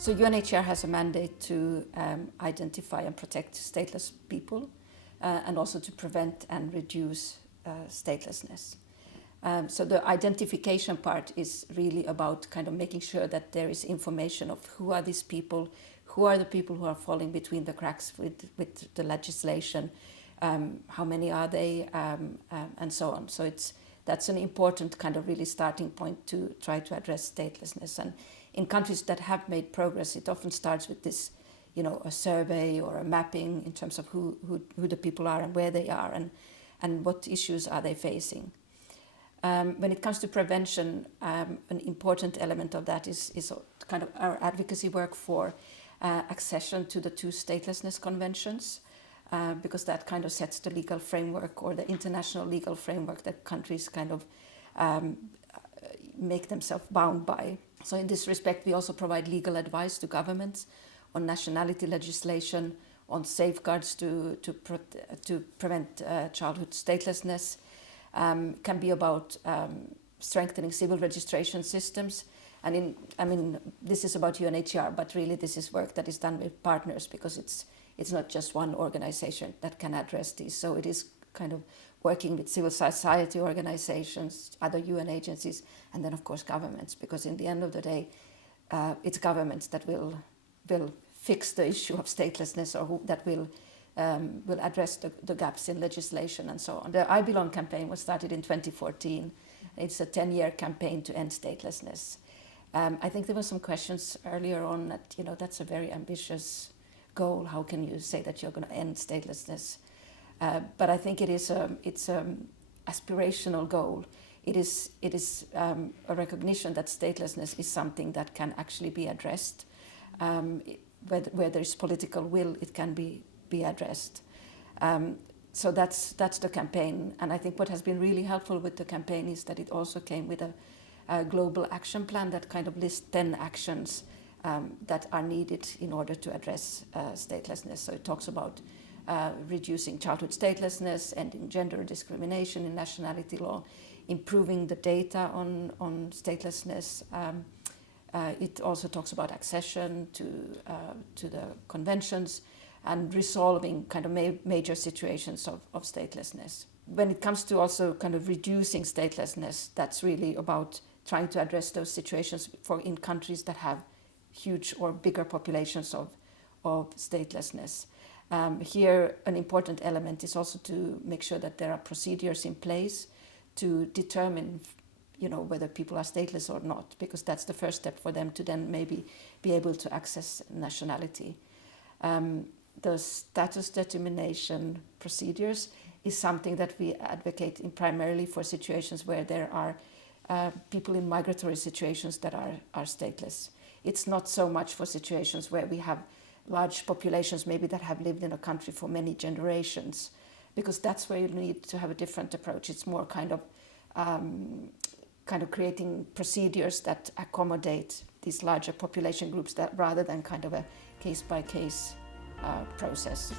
So UNHCR has a mandate to identify and protect stateless people and also to prevent and reduce statelessness. So the identification part is really about kind of making sure that there is information of who are these people, who are the people who are falling between the cracks with the legislation, how many are they, and so on. So that's an important kind of really starting point to try to address statelessness. And in countries that have made progress, it often starts with this, a survey or a mapping in terms of who the people are and where they are and what issues are they facing. When it comes to prevention, an important element of that is kind of our advocacy work for accession to the two statelessness conventions, because that kind of sets the legal framework or the international legal framework that countries kind of make themselves bound by. So in this respect, we also provide legal advice to governments on nationality legislation, on safeguards to prevent childhood statelessness. Can be about strengthening civil registration systems. And this is about UNHCR, but really this is work that is done with partners, because it's not just one organization that can address these. So it is kind of working with civil society organizations, other UN agencies, and then of course governments, because in the end of the day, it's governments that will fix the issue of statelessness, or that will address the gaps in legislation and so on. The I Belong campaign was started in 2014. It's a 10-year campaign to end statelessness. I think there were some questions earlier on that, that's a very ambitious goal. How can you say that you're going to end statelessness? But I think it's an aspirational goal. It is a recognition that statelessness is something that can actually be addressed. Where there is political will, it can be addressed. So that's the campaign. And I think what has been really helpful with the campaign is that it also came with a global action plan that kind of lists 10 actions that are needed in order to address statelessness. So it talks about reducing childhood statelessness, ending gender discrimination in nationality law, improving the data on statelessness. It also talks about accession to the conventions and resolving kind of major situations of statelessness. When it comes to also kind of reducing statelessness, that's really about trying to address those situations in countries that have huge or bigger populations of statelessness. Here, an important element is also to make sure that there are procedures in place to determine whether people are stateless or not, because that's the first step for them to then maybe be able to access nationality. The status determination procedures is something that we advocate in primarily for situations where there are people in migratory situations that are stateless. It's not so much for situations where we have large populations maybe that have lived in a country for many generations, because that's where you need to have a different approach. It's more kind of creating procedures that accommodate these larger population groups, that rather than kind of a case-by-case process.